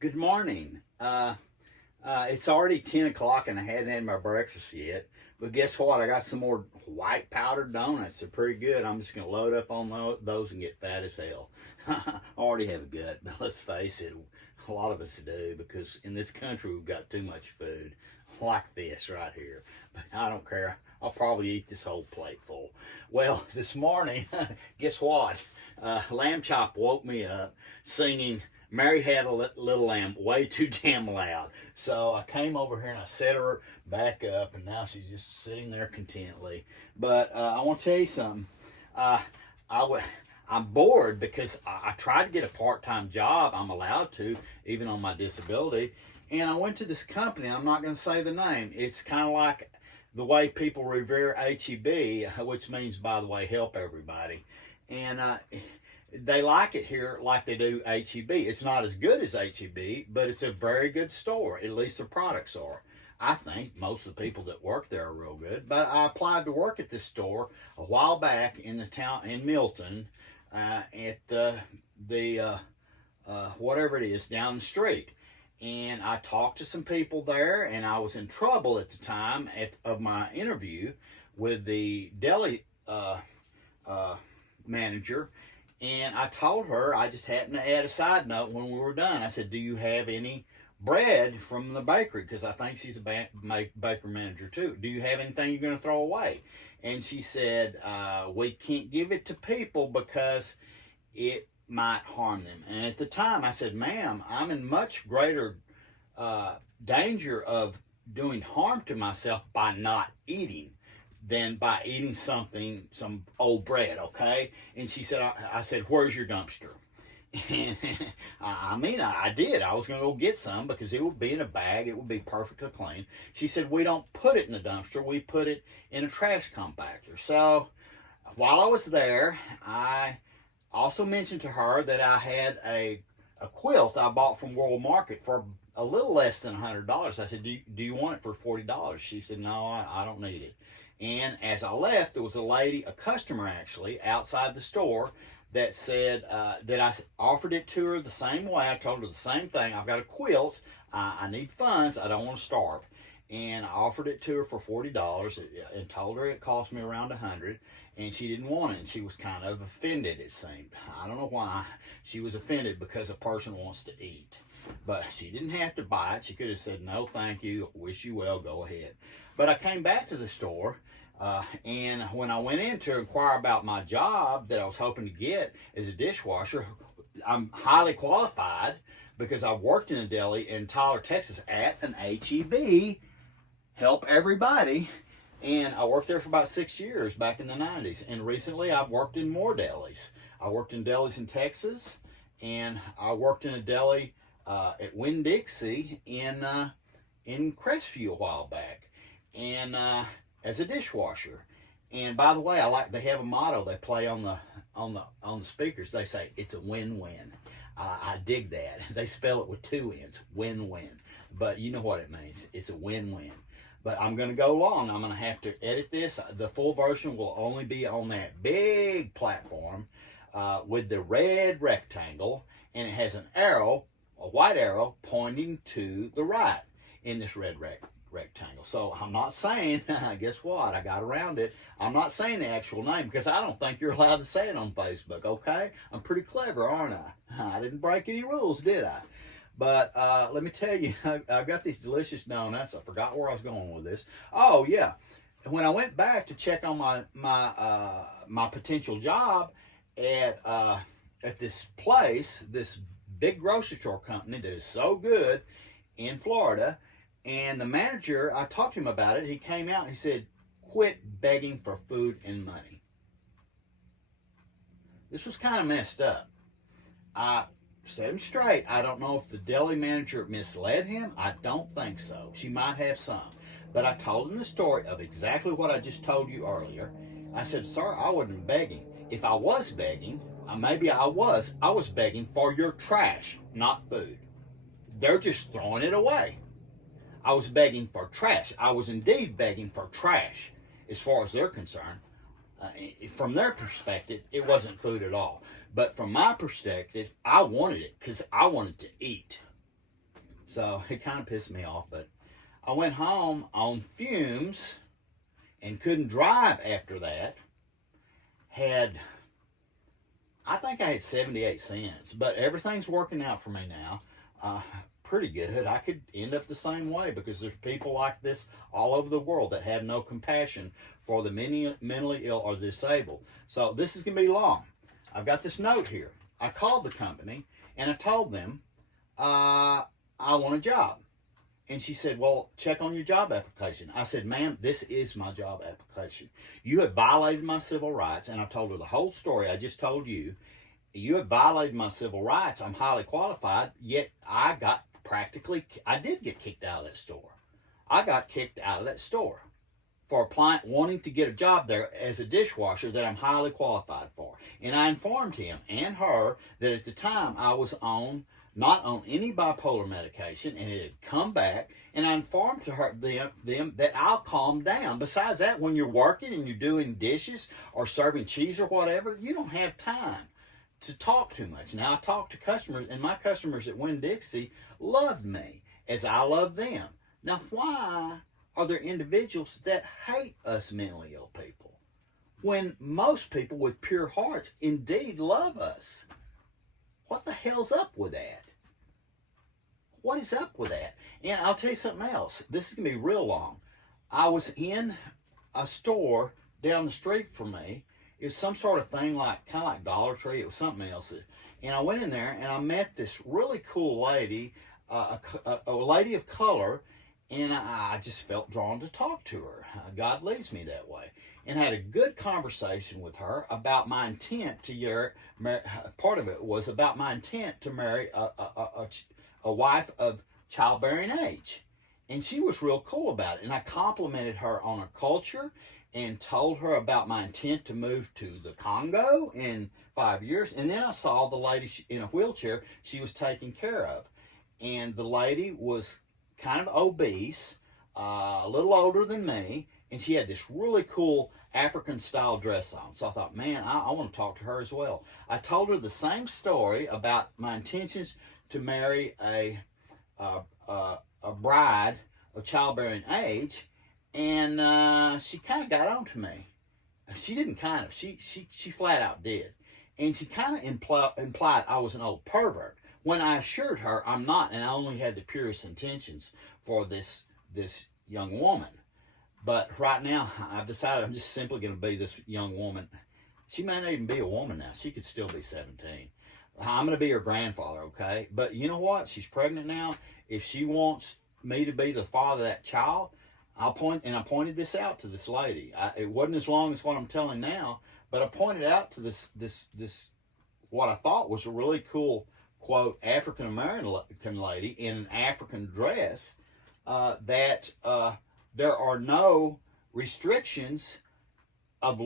Good morning. It's already 10 o'clock and I hadn't had my breakfast yet. But guess what? I got some more white powdered donuts. They're pretty good. I'm just going to load up on those and get fat as hell. I already have a gut, but let's face it, a lot of us do because in this country we've got too much food like this right here. But I don't care. I'll probably eat this whole plate full. Well, this morning, guess what? Lamb Chop woke me up singing Mary Had a Little Lamb way too damn loud. So I came over here and I set her back up, and now she's just sitting there contently. But I want to tell you something. I'm bored because I tried to get a part-time job. I'm allowed to, even on my disability. And I went to this company. I'm not going to say the name. It's kind of like the way people revere HEB, which means, by the way, help everybody. And they like it here like they do HEB. It's not as good as HEB, but it's a very good store. At least the products are. I think most of the people that work there are real good. But I applied to work at this store a while back in the town in Milton, at the whatever it is down the street. And I talked to some people there, and I was in trouble at the time of my interview with the deli manager. And I told her, I just happened to add a side note when we were done. I said, do you have any bread from the bakery? Because I think she's a bakery manager too. Do you have anything you're going to throw away? And she said, we can't give it to people because it might harm them. And at the time I said, ma'am, I'm in much greater danger of doing harm to myself by not eating than by eating some old bread, okay? And she said, I said, where's your dumpster? And I did. I was going to go get some because it would be in a bag. It would be perfectly clean. She said, we don't put it in the dumpster. We put it in a trash compactor. So while I was there, I also mentioned to her that I had a quilt I bought from World Market for a little less than $100. I said, do you want it for $40? She said, no, I don't need it. And as I left, there was a lady, a customer actually, outside the store that said that I offered it to her the same way. I told her the same thing. I've got a quilt. I need funds. I don't want to starve. And I offered it to her for $40 and told her it cost me around $100. And she didn't want it. And she was kind of offended, it seemed. I don't know why. She was offended because a person wants to eat. But she didn't have to buy it. She could have said, no, thank you. Wish you well. Go ahead. But I came back to the store. And when I went in to inquire about my job that I was hoping to get as a dishwasher, I'm highly qualified because I worked in a deli in Tyler, Texas at an HEB, help everybody. And I worked there for about 6 years back in the 90s. And recently I've worked in more delis. I worked in delis in Texas, and I worked in a deli at Winn-Dixie in Crestview a while back. And as a dishwasher. And by the way, they have a motto they play on the speakers. They say it's a win-win. I dig that. They spell it with two N's, win-win. But you know what it means. It's a win-win. But I'm going to go long. I'm going to have to edit this. The full version will only be on that big platform with the red rectangle, and it has an arrow, a white arrow, pointing to the right in this red rectangle. So I'm not saying, guess what, I got around it. I'm not saying the actual name because I don't think you're allowed to say it on Facebook, okay? I'm pretty clever, aren't I? I didn't break any rules, did I? But let me tell you, I've got these delicious donuts. I forgot where I was going with this. Oh, yeah. When I went back to check on my potential job at this place, this big grocery store company that is so good in Florida, and the manager, I talked to him about it. He came out and he said, quit begging for food and money. This was kind of messed up. I set him straight. I don't know if the deli manager misled him. I don't think so. She might have some. But I told him the story of exactly what I just told you earlier. I said, sir, I wasn't begging. If I was begging, maybe I was begging for your trash, not food. They're just throwing it away. I was begging for trash. I was indeed begging for trash as far as they're concerned. From their perspective, it wasn't food at all. But from my perspective, I wanted it because I wanted to eat. So it kind of pissed me off. But I went home on fumes and couldn't drive after that. I think I had 78 cents, but everything's working out for me now. Pretty good. I could end up the same way because there's people like this all over the world that have no compassion for the mentally ill or disabled. So this is going to be long. I've got this note here. I called the company and I told them I want a job. And she said, well, check on your job application. I said, ma'am, this is my job application. You have violated my civil rights. And I told her the whole story I just told you. You have violated my civil rights. I'm highly qualified, yet I did get kicked out of that store. I got kicked out of that store for wanting to get a job there as a dishwasher that I'm highly qualified for. And I informed him and her that at the time I was not on any bipolar medication, and it had come back, and I informed them that I'll calm down. Besides that, when you're working and you're doing dishes or serving cheese or whatever, you don't have time to talk too much. Now, I talk to customers, and my customers at Winn-Dixie loved me as I love them. Now, why are there individuals that hate us mentally ill people when most people with pure hearts indeed love us? What the hell's up with that? What is up with that? And I'll tell you something else. This is going to be real long. I was in a store down the street from me. It was some sort of thing kind of like Dollar Tree. It was something else. And I went in there and I met this really cool lady, a lady of color, and I just felt drawn to talk to her. God leads me that way. And had a good conversation with her about my intent to part of it was about my intent to marry a wife of childbearing age. And she was real cool about it. And I complimented her on her culture and told her about my intent to move to the Congo in 5 years. And then I saw the lady in a wheelchair she was taking care of. And the lady was kind of obese, a little older than me, and she had this really cool African-style dress on. So I thought, man, I want to talk to her as well. I told her the same story about my intentions to marry a bride of childbearing age, and she kind of got on to me. She didn't kind of. She flat out did. And she kind of implied I was an old pervert, when I assured her I'm not, and I only had the purest intentions for this young woman. But right now, I've decided I'm just simply going to be this young woman. She may not even be a woman now. She could still be 17. I'm going to be her grandfather, okay? But you know what? She's pregnant now. If she wants me to be the father of that child, I pointed this out to this lady. It wasn't as long as what I'm telling now, but I pointed out to this what I thought was a really cool, quote, African-American lady in an African dress, that there are no restrictions of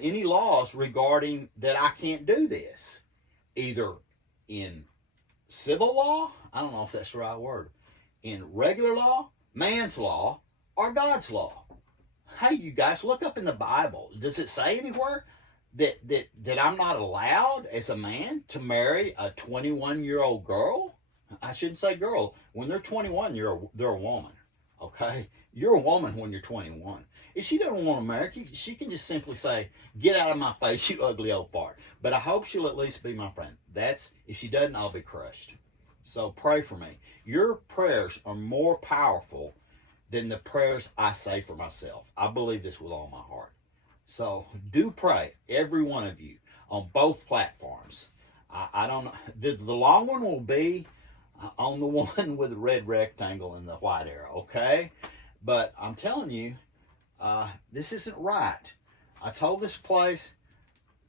any laws regarding that I can't do this, either in civil law, I don't know if that's the right word, in regular law, man's law, or God's law. Hey, you guys, look up in the Bible. Does it say anywhere that I'm not allowed as a man to marry a 21-year-old girl? I shouldn't say girl. When they're 21, they're a woman. Okay? You're a woman when you're 21. If she doesn't want to marry you, she can just simply say, get out of my face, you ugly old fart. But I hope she'll at least be my friend. If she doesn't, I'll be crushed. So pray for me. Your prayers are more powerful than the prayers I say for myself. I believe this with all my heart. So do pray, every one of you, on both platforms. I don't know. The long one will be on the one with the red rectangle and the white arrow, okay? But I'm telling you, this isn't right. I told this place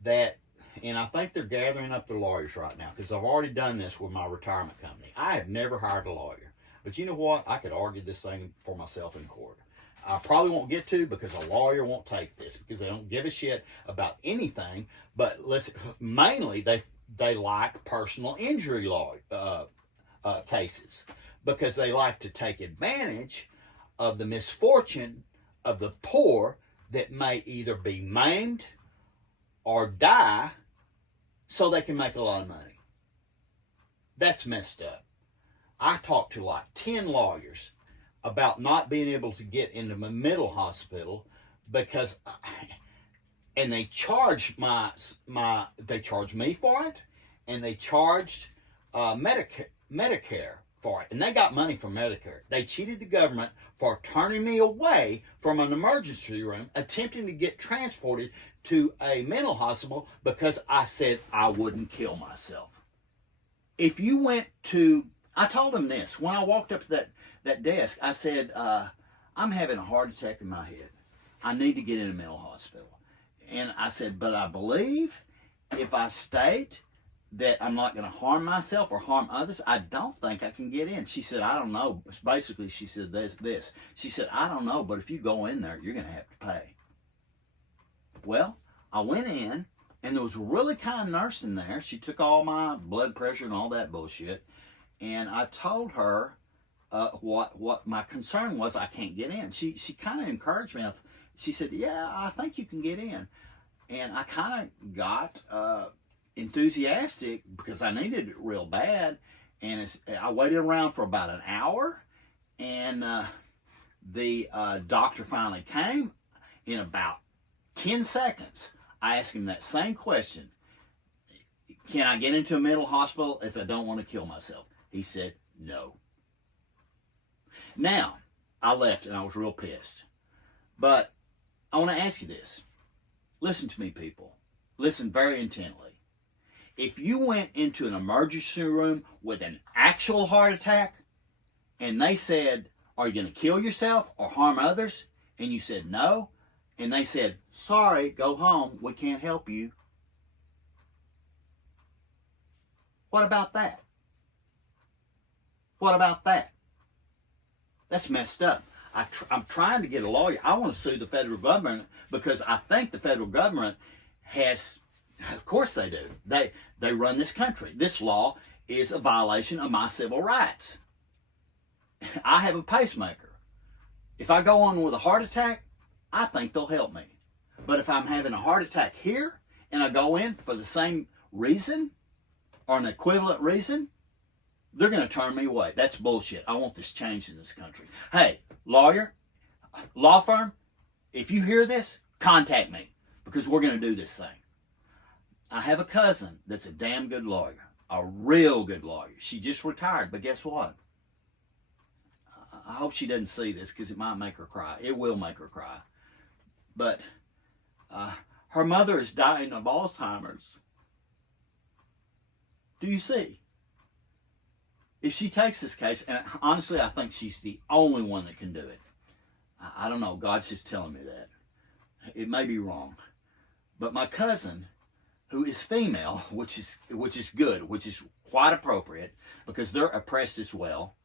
that, and I think they're gathering up their lawyers right now, because I've already done this with my retirement company. I have never hired a lawyer. But you know what? I could argue this thing for myself in court. I probably won't get to, because a lawyer won't take this, because they don't give a shit about anything. But mainly they like personal injury law cases, because they like to take advantage of the misfortune of the poor that may either be maimed or die, so they can make a lot of money. That's messed up. I talked to like 10 lawyers about not being able to get into my mental hospital because, and they charged they charged me for it, and they charged Medicare for it, and they got money from Medicare. They cheated the government for turning me away from an emergency room, attempting to get transported to a mental hospital because I said I wouldn't kill myself. If you went to, I told them this when I walked up to that desk. I said, I'm having a heart attack in my head. I need to get in a mental hospital. And I said, but I believe if I state that I'm not going to harm myself or harm others, I don't think I can get in. She said, I don't know. Basically, she said this. She said, I don't know, but if you go in there, you're going to have to pay. Well, I went in, and there was a really kind nurse in there. She took all my blood pressure and all that bullshit. And I told her what my concern was. I can't get in. She kind of encouraged me. She said, yeah, I think you can get in. And I kind of got enthusiastic because I needed it real bad. And I waited around for about an hour. And the doctor finally came. In about 10 seconds, I asked him that same question. Can I get into a mental hospital if I don't want to kill myself? He said, no. Now, I left and I was real pissed. But I want to ask you this. Listen to me, people. Listen very intently. If you went into an emergency room with an actual heart attack and they said, are you going to kill yourself or harm others? And you said no. And they said, sorry, go home. We can't help you. What about that? What about that? That's messed up. I'm trying to get a lawyer. I want to sue the federal government because I think the federal government has, of course they do. They run this country. This law is a violation of my civil rights. I have a pacemaker. If I go on with a heart attack, I think they'll help me. But if I'm having a heart attack here and I go in for the same reason or an equivalent reason, they're going to turn me away. That's bullshit. I want this changed in this country. Hey, lawyer, law firm, if you hear this, contact me because we're going to do this thing. I have a cousin that's a damn good lawyer, a real good lawyer. She just retired, but guess what? I hope she doesn't see this because it might make her cry. It will make her cry. But her mother is dying of Alzheimer's. Do you see? If she takes this case, and honestly, I think she's the only one that can do it. I don't know. God's just telling me that. It may be wrong. But my cousin, who is female, which is good, which is quite appropriate, because they're oppressed as well.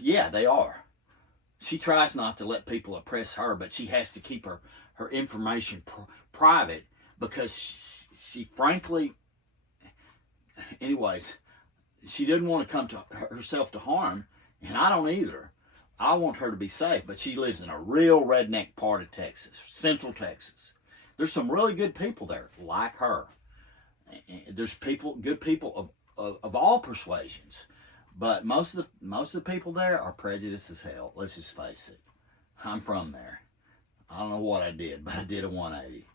Yeah, they are. She tries not to let people oppress her, but she has to keep her information private because she frankly, anyways, she didn't want to come to herself to harm, and I don't either. I want her to be safe, but she lives in a real redneck part of Texas, Central Texas. There's some really good people there, like her. There's good people of all persuasions, but most of the people there are prejudiced as hell. Let's just face it. I'm from there. I don't know what I did, but I did a 180.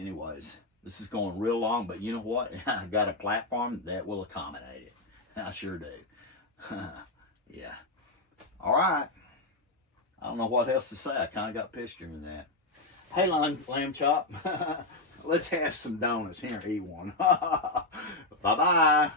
Anyways, this is going real long, but you know what? I got a platform that will accommodate it. I sure do. Yeah. All right. I don't know what else to say. I kind of got pissed during that. Hey, lamb chop. Let's have some donuts. Here, eat one. Bye-bye.